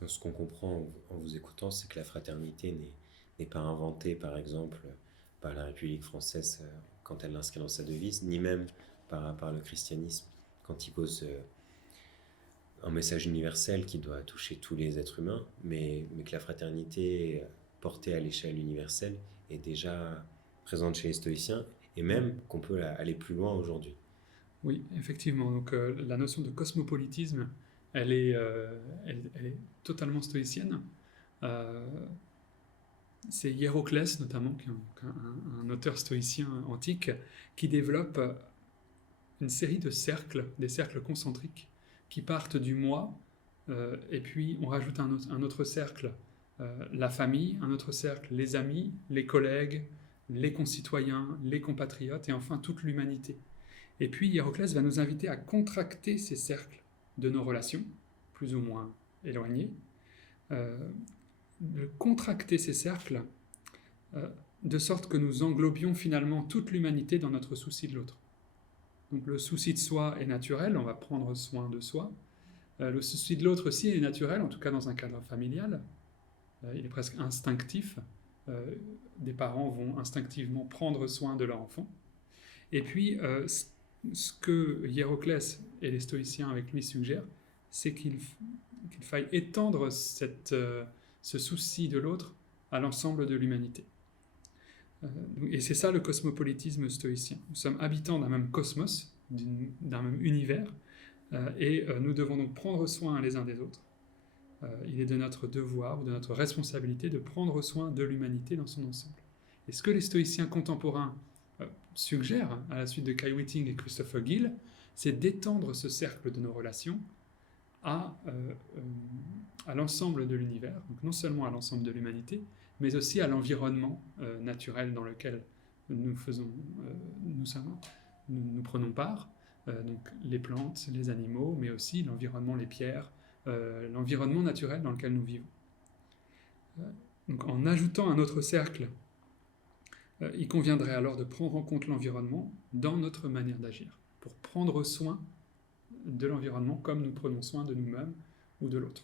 Donc, ce qu'on comprend en vous écoutant, c'est que la fraternité n'est pas inventée, par exemple, par la République française quand elle l'inscrit dans sa devise, ni même par le christianisme quand il pose un message universel qui doit toucher tous les êtres humains, mais que la fraternité portée à l'échelle universelle est déjà présente chez les stoïciens, et même qu'on peut aller plus loin aujourd'hui. Oui, effectivement. Donc la notion de cosmopolitisme, elle est totalement stoïcienne. Euh, c'est Hiéroclès notamment, qui est un auteur stoïcien antique, qui développe une série de cercles, des cercles concentriques, qui partent du moi, et puis on rajoute un autre cercle, la famille, un autre cercle, les amis, les collègues, les concitoyens, les compatriotes, et enfin toute l'humanité. Et puis Héroclès va nous inviter à contracter ces cercles de nos relations, plus ou moins éloignés, euh, de contracter ces cercles euh, de sorte que nous englobions finalement toute l'humanité dans notre souci de l'autre. Donc le souci de soi est naturel, on va prendre soin de soi. Le souci de l'autre aussi est naturel, en tout cas dans un cadre familial. Il est presque instinctif. Euh, des parents vont instinctivement prendre soin de leur enfant. Et puis, ce que Hiéroclès et les stoïciens avec lui suggèrent, c'est qu'il faille étendre ce souci de l'autre à l'ensemble de l'humanité. Et c'est ça le cosmopolitisme stoïcien. Nous sommes habitants d'un même cosmos, d'un même univers, et nous devons donc prendre soin les uns des autres. Il est de notre devoir ou de notre responsabilité de prendre soin de l'humanité dans son ensemble. Et ce que les stoïciens contemporains suggèrent, à la suite de Kai Witting et Christopher Gill, c'est d'étendre ce cercle de nos relations à l'ensemble de l'univers, donc non seulement à l'ensemble de l'humanité, mais aussi à l'environnement naturel dans lequel nous prenons part, donc les plantes, les animaux, mais aussi l'environnement, les pierres, l'environnement naturel dans lequel nous vivons. Donc en ajoutant un autre cercle, il conviendrait alors de prendre en compte l'environnement dans notre manière d'agir, pour prendre soin de l'environnement comme nous prenons soin de nous-mêmes ou de l'autre.